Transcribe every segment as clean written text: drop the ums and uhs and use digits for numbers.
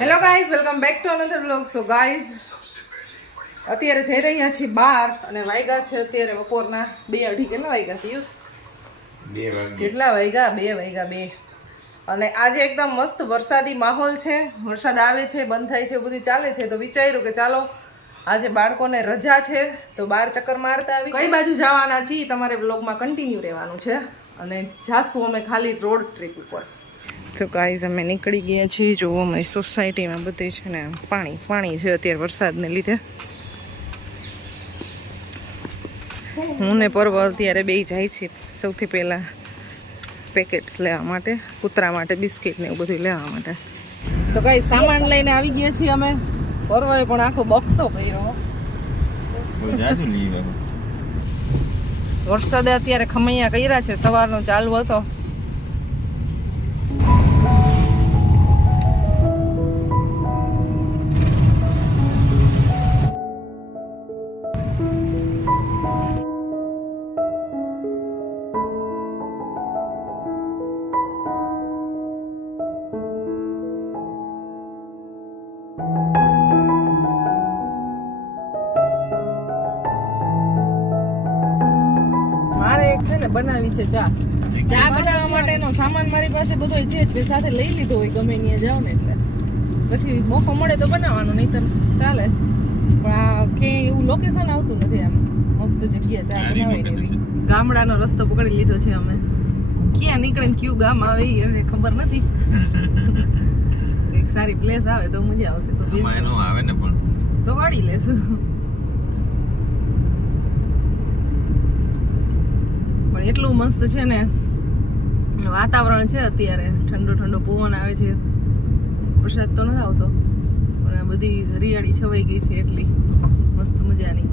Hello guys, welcome back to another vlog. So guys, અત્યારે જઈ રહ્યા છીએ બહાર અને વાગ્યા છે અત્યારે બપોરના 2:30. કેટલા વાગ્યા પિયુષ? 2 વાગ્યા. કેટલા વાગ્યા? 2 વાગ્યા 2. અને આજે એકદમ મસ્ત વરસાદી માહોલ છે. વરસાદ આવે છે, બંધ થાય છે, બધું ચાલે છે. તો વિચાર્યું કે ચાલો આજે બાળકોને રજા છે તો બહાર ચક્કર મારતા આવી. કઈ બાજુ જવાના છીએ તમારે વ્લોગમાં કન્ટિન્યુ રહેવાનું છે. અને જાશું અમે ખાલી રોડ ટ્રીપ ઉપર. તો ગાઈઝ, અમે નીકળી ગયા છીએ. જો અમારી સોસાયટીમાં બધી છે ને પાણી છે અત્યારે વરસાદને લીધે. હું ને પર્વ અત્યારે બે જાય છે સૌથી પહેલાં પેકેટ્સ લેવા માટે, કૂતરા માટે બિસ્કિટ ને એવું બધું લેવા માટે. તો ગાઈઝ, સામાન લઈને આવી ગયા છીએ અમે. પર્વએ પણ આખો બોક્સો ભર્યો. વરસાદે અત્યારે ખમૈયા કર્યા છે, સવારનો ચાલુ હતો. છે ને બનાવી છે ચા બનાવવા માટેનો સામાન મારી પાસે બધો છે જ, સાથે લઈ લીધો હોય ગમે ત્યાં જાવ ને એટલે પછી મોકો મળે તો બનાવવાનો, નહીં તો ચાલે. પણ આ કે એવું લોકેશન આવતું નથી. આમ મસ્ત જગ્યા ચા બનાવાય ને એવી. ગામડાનો રસ્તો પકડી લીધો છે અમે. ક્યાં નીકળે ને કયું ગામ આવે એ હવે ખબર નથી. એક સારી પ્લેસ આવે તો મજા આવશે. તો આવે ને પણ તો વાળી લેશું. પણ એટલું મસ્ત છે ને વાતાવરણ છે અત્યારે. ઠંડો ઠંડો પવન આવે છે. વરસાદ તો નથી આવતો પણ આ બધી હરિયાળી છવાઈ ગઈ છે એટલી મસ્ત મજાની.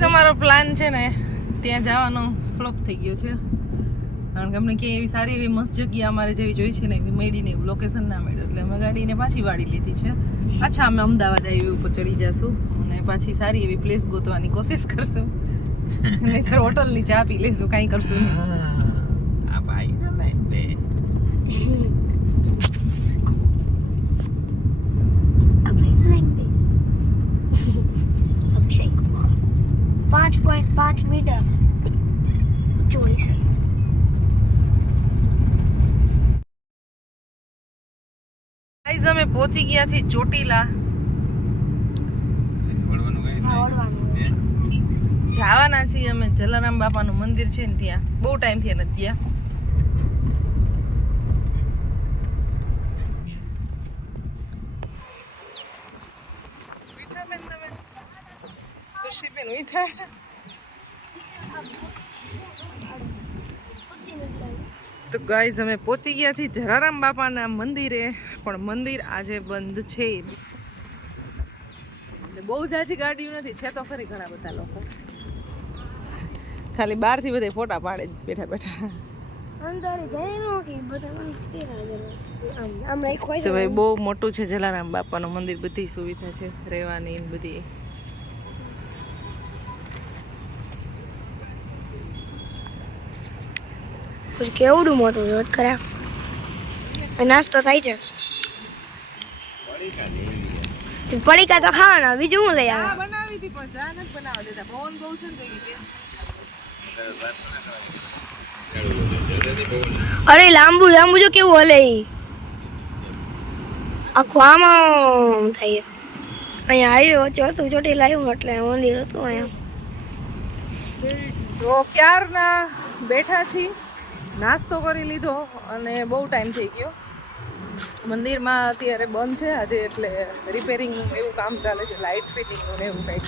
તમારો પ્લાન છે ને ત્યાં જવાનો ફ્લોપ થઈ ગયો છે, કારણ કે અમને ક્યાંય એવી સારી એવી મસ્ત જગ્યા અમારે જેવી જોઈ છે ને એવી મેળીને એવું લોકેશન ના મળ્યું. એટલે અમે ગાડીને પાછી વાળી લીધી છે. પાછા અમે અમદાવાદ હાઈવે ઉપર ચડી જશું અને પાછી સારી એવી પ્લેસ ગોતવાની કોશિશ કરશું. નહીંતર હોટલની ચા પી લઈશું, કાંઈ કરશું નહીં. આ ભાઈ ના લાઈન બે અક્ષય કુમાર 5.5 મીટર ઊંચો છે. ગાઈઝ, અમે પહોંચી ગયા છીએ ચોટીલા. જવાના છીએ અમે જલારામ બાપાનું મંદિર છે ને ત્યાં. બહુ ટાઈમ થયા નથી ગયા. મીઠા બેન તમે ખુશી બેન મીઠા. તો ગાઈઝ, અમે પહોંચી ગયા છીએ જલારામ બાપાના મંદિરે. પણ મંદિર આજે બંધ છે. બહુ જાજી ગાડીઓ નથી, છે તો ખરી ઘણા બધા લોકો. ખાલી બહારથી બધે ફોટા પાડે જ બેઠા બેઠા. તો ભાઈ બહુ મોટું છે જલારામ બાપાનું મંદિર. બધી સુવિધા છે રહેવાની બધી. કેવડું મોટું રોડ ખરા. નાસ્તો થાય છે. પડીકા તો ખાવાના, બીજું હું લઈ આવે. બનાવી હતી પણ ચા નથી બનાવવા દેતા. પવન બહુ છે ને અરે લાંબુ જો કેવું હલે. આખું આમાં થાય. અહીંયા આવ્યો વચ્ચે હતું ચોટીલા આવ્યું એટલે મંદિર હતું અહીંયા. તો ક્યારના બેઠા છીએ, નાસ્તો કરી લીધો અને બહુ ટાઈમ થઈ ગયો. મંદિરમાં અત્યારે બંધ છે આજે, એટલે રિપેરિંગનું એવું કામ ચાલે છે, લાઇટ ફિટિંગનું ને એવું કંઈક.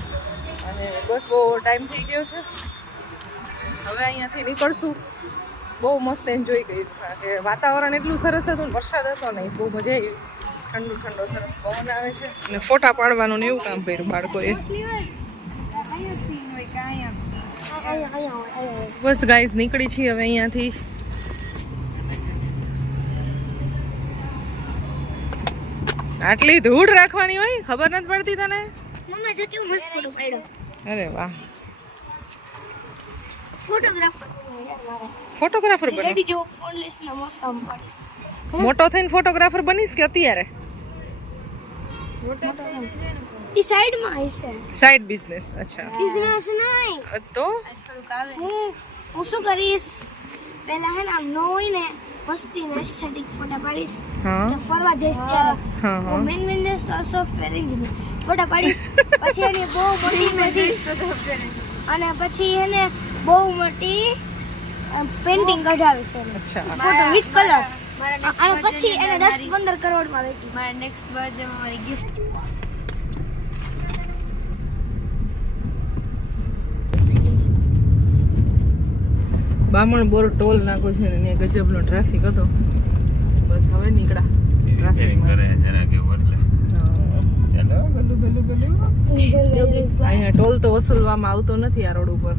અને બસ બહુ ટાઈમ થઈ ગયો છે. હવે અહીંયાથી નીકળશું. બહુ મસ્ત એન્જોય કર્યું, કારણ કે વાતાવરણ એટલું સરસ હતું ને વરસાદ હતો નહીં, બહુ મજા આવી. ઠંડો ઠંડો સરસ પવન આવે છે અને ફોટા પાડવાનું ને એવું કામ કર્યું બાળકોએ. બસ ગાઈઝ, નીકળી છીએ હવે અહીંયાથી. આટલી ધૂળ રાખવાની હોય, ખબર નથી પડતી તને? મમ્મા જો કેવું મસ્ત ફોટો પાડ્યો. અરે વાહ, ફોટોગ્રાફર ફોટોગ્રાફર બનો રેડી જો ફોન લઈશ ને મસ્ત આમ પાડીશ મોટો થઈને ફોટોગ્રાફર બનીશ કે અત્યારે ઈ સાઈડમાં હશે સાઈડ બિઝનેસ અચ્છા બિઝનેસ નહીં તો હું શું કરીશ પહેલા હે ને આમ નો હોય ને મસ્તી ને એસ્થેટિક ફોટા પાડીશ હા તો ફરવા જઈશ ત્યારે હા હા મેન સોફ્ટવેર એન્જિનિયર ફોટા પાડીશ પછી એને બહુ મોટી અને પછી એને બહુ મોટી પેઇન્ટિંગ કઢાવીશ અચ્છા ફોટો વિથ કલર અને પછી એને 10-15 કરોડમાં વેચીશ મારા નેક્સ્ટ બર્થડે માં મારી ગિફ્ટ બામણ બોર ટોલ નાકો છે ને ત્યાં ગજબનો ટ્રાફિક હતો બસ હવે નીકળા અહીંયા ટોલ તો વસૂલવામાં આવતો નથી આ રોડ ઉપર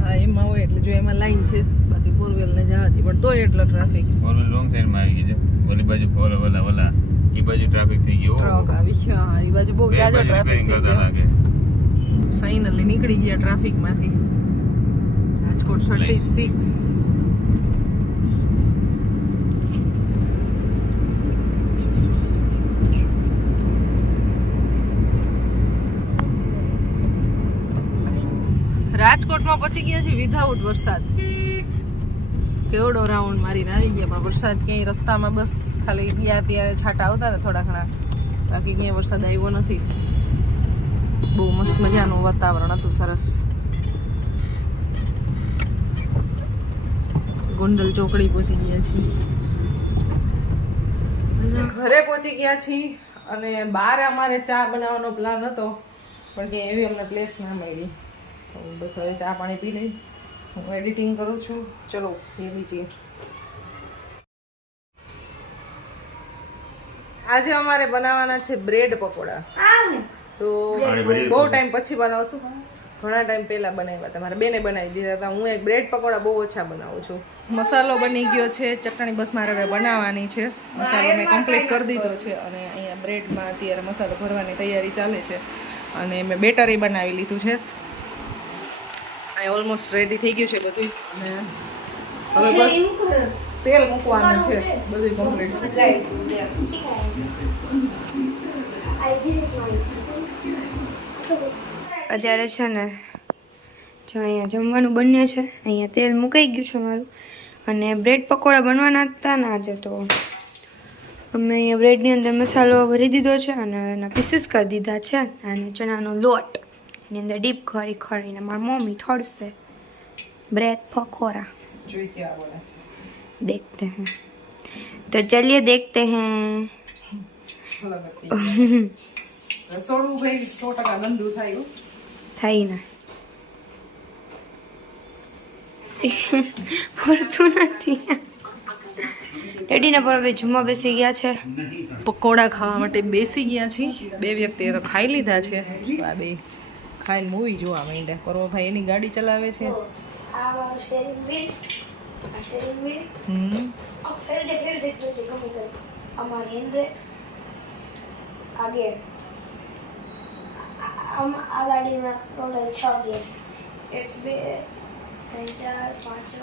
હા એમાં હોય એટલે જો એમાં લાઈન છે બાકી ફોર વ્હીલ ને જવાથી પણ તોય એટલો ટ્રાફિક ટ્રાફિક થઈ ગયો ટ્રક આવી છે હા એ બાજુ બહુ જાજો ટ્રાફિક થઈ ગયો ફાઇનલી નીકળી ગયા ટ્રાફિક માંથી રાજકોટ 36 રાજકોટમાં પહોંચી ગયા છે વિધાઉટ વરસાદ કેવડો રાઉન્ડ મારીને આવી ગયા પણ વરસાદ ક્યાંય રસ્તામાં બસ ખાલી ગયા ત્યારે છાંટા આવતા હતા થોડા ઘણા બાકી ક્યાંય વરસાદ આવ્યો નથી બહુ મસ્ત મજાનું વાતાવરણ હતું સરસ ગોંડલ ચોકડી પહોંચી ગયા છીએ ઘરે પહોંચી ગયા છીએ અને બહાર અમારે ચા બનાવવાનો પ્લાન હતો પણ કે એવી અમને પ્લેસ ના મળી તો બસ હવે ચા પાણી પી લઈ હું એડિટિંગ કરું છું ચલો પી લીજીએ આજે અમારે બનાવવાના છે બ્રેડ પકોડા તો બહુ ટાઈમ પછી બનાવશું ઘણા ટાઈમ પહેલા બનાવ્યા હતા મારા બેને બનાવી દીધા હતા હું એક બ્રેડ પકોડા બહુ ઓછા બનાવું છું મસાલો બની ગયો છે ચટણી બસ મારે હવે બનાવવાની છે મસાલો મેં કમ્પ્લીટ કરી દીધો છે અને અહીંયા બ્રેડમાં અત્યારે મસાલો ભરવાની તૈયારી ચાલે છે અને મેં બેટરી બનાવી લીધું છે ઓલમોસ્ટ રેડી થઈ ગયું છે બધું અને હવે બસ તેલ મૂકવાનું છે બધું કમ્પ્લીટ છે અત્યારે છે ને જો અહીંયા જમવાનું બને છે અહીંયા તેલ મુકાઈ ગયું છે મારું અને બ્રેડ પકોડા બનવાના હતા ને આજે તો અમે અહીંયા બ્રેડની અંદર મસાલો ભરી દીધો છે અને એના પીસીસ કરી દીધા છે અને ચણાનો લોટ એની અંદર ડીપ કરી ખરીને મારી મમ્મી થડશે બ્રેડ પકોડા જોઈ કે આવવાના છે देखते हैं तो चलिए देखते हैं રસોડું ભાઈ 100% ગંદુ થયું થઈ ને પડતું નથી ડેડીને પર હવે જમવા બેસી ગયા છે પકોડા ખાવા માટે બેસી ગયા છીએ બે વ્યક્તિએ તો ખાઈ લીધા છે આ બે ખાઈને મૂવી જોવા માંડ્યા પરવો ભાઈ એની ગાડી ચલાવે છે અમારી હેન્ડબ્રેક આગળ આ ગાડીમાં ટોટલ 6 ગેર 1 2 3 4 5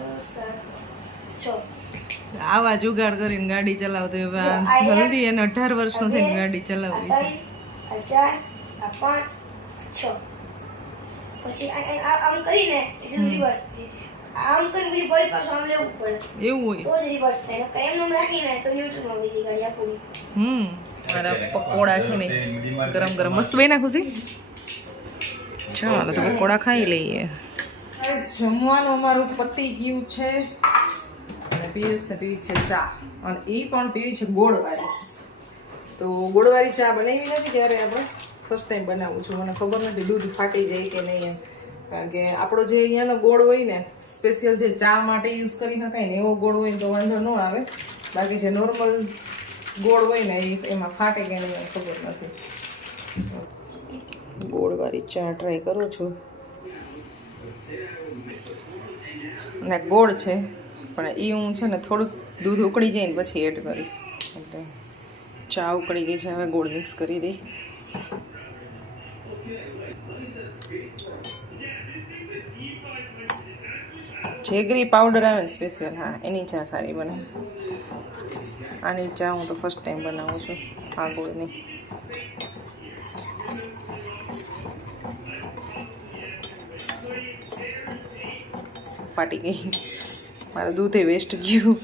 6 આવા જુગાડ કરીને ગાડી ચલાવતો જલ્દી એને 18 વર્ષનો થઈને ગાડી ચલાવવી છે 4 5 6 પછી આમ કરીને રિવર્સ આમ કરીને ફરી પાછું આમ લેવું પડે એવું હોય તો જ રિવર્સ થાય તો એમનું રાખીને તો ન્યુટ્રલમાં બીજી ગાડી આપણી મારા પકોડા છે ને ગરમ ગરમ મસ્ત બન્યા ખુશી ચાલો તો પકોડા ખાઈ લઈએ જમવાનું અમારું પતી ગયું છે અને પિયુષને પીવી છે ચા અને એ પણ પીવી છે ગોળવાળી તો ગોળવાળી ચા બનાવી નથી ત્યારે આપણે ફર્સ્ટ ટાઈમ બનાવું છું મને ખબર નથી દૂધ ફાટી જાય કે નહીં એમ કારણ કે આપણો જે અહીંયાનો ગોળ હોય ને સ્પેશિયલ જે ચા માટે યુઝ કરી શકાય ને એવો ગોળ હોય તો વાંધો ન આવે બાકી જે નોર્મલ ગોળ હોય ને એમાં ફાટે કે નહીં ખબર નથી ગોળવાળી ચા ટ્રાય કરું છું અને ગોળ છે પણ એ હું છે ને થોડુંક દૂધ ઉકળી જાય ને પછી એડ કરીશ એટલે ચા ઉકળી ગઈ છે હવે ગોળ મિક્સ કરી દઈ જેગરી પાવડર આવે ને સ્પેશિયલ, હા એની ચા સારી બને. આની ચા હું તો ફર્સ્ટ ટાઈમ બનાવું છું, આ ગોળની. ફાટી ગઈ, મારું દૂધ એ વેસ્ટ ગયું.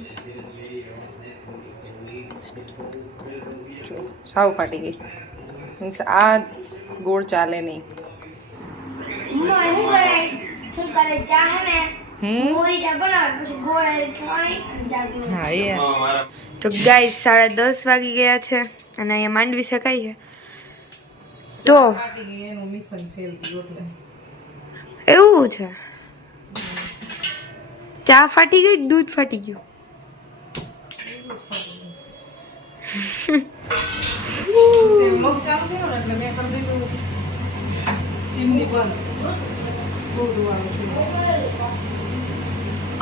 જો, સાવ ફાટી ગઈ. મીન્સ આ ગોળ ચાલે નહીં. હા એ તો ગાઈસ 10:30 વાગી ગયા છે અને અહીંયા માંડવી શકાય છે. તો ફાટી ગઈ, એનું મિશન ફેલ ગયું એટલે. એવું છે, ચા ફાટી ગઈ કે દૂધ ફાટી ગયું? તે મગ ચાલુ કર્યો ને એટલે મેં કરી દીધું ચીમની બંધ. બહુ ધુવાળો છે.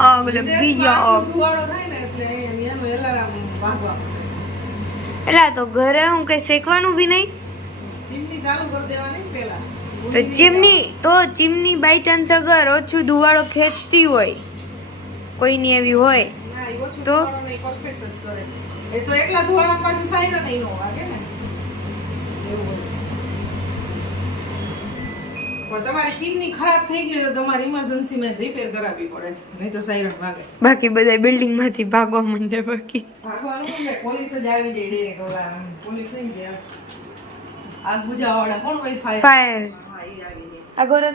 આગ લગી ગયા આગ. ધુવાળો થાય ને એટલે એનું એલાર્મ વાગવા માંડે. એટલે આ તો ઘરે હું કઈ શેકવાનું બી નહીં. ચીમની ચાલુ કરી દેવાની ને પહેલા. તો ચીમની બાય ચાન્સ અગર ઓછું ધુવાળો ખેંચતી હોય, કોઈની એવી હોય ના, એ ઓછું તો? ધુવાળો નહીં, perfect જ કરે. એ તો એટલા ધુવાળા પાછું સાયરન નહીં નો વાગે ને. એવું હોય. પણ તમારી ચીમની ખરાબ થઈ ગઈ તો તમારે ઇમરજન્સીમાં રિપેર કરાવવી પડે, નહીં તો સાયરન વાગે. બાકી બધા બિલ્ડિંગ માંથી ભાગવા માંડે. બાકી ભાગવાનું ને પોલીસ જ આવી જાય ડાયરેક્ટ. ઓલા પોલીસ નહીં જાય, આગ બુઝાવવાવાળા કોણ હોય? ફાયર. ફાયર હા, એ આવી જાય. આ ગોરે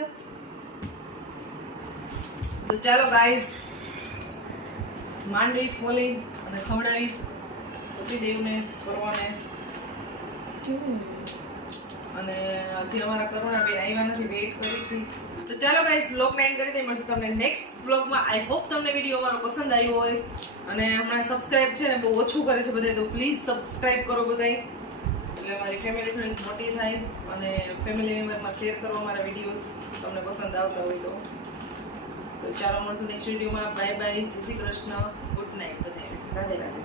તો ચાલો ગાઈસ, માંડવી ફોલી અને ખવડાવી પતિદેવને કરવાને. અને હજી અમારા કરુણાબેન આવ્યા નથી, વેઇટ કરી છે. તો ચાલો ગાઈસ, બ્લોગને એન્ડ કરી દઈએ. મળશું તમને નેક્સ્ટ બ્લોગમાં. આઈ હોપ તમને વિડીયો અમારો પસંદ આવ્યો હોય. અને હમણાં સબસ્ક્રાઇબ છે ને બહુ ઓછું કરે છે બધા, તો પ્લીઝ સબસ્ક્રાઇબ કરો બધાય, એટલે અમારી ફેમિલી થોડી મોટી થાય. અને ફેમિલી મેમ્બરમાં શેર કરો અમારા વિડીયોઝ, તમને પસંદ આવતા હોય તો. તો ચાલો મળશું નેક્સ્ટ વિડીયોમાં. બાય બાય, જય શ્રી કૃષ્ણ, ગુડ નાઇટ બધાય, રાધે રાધે.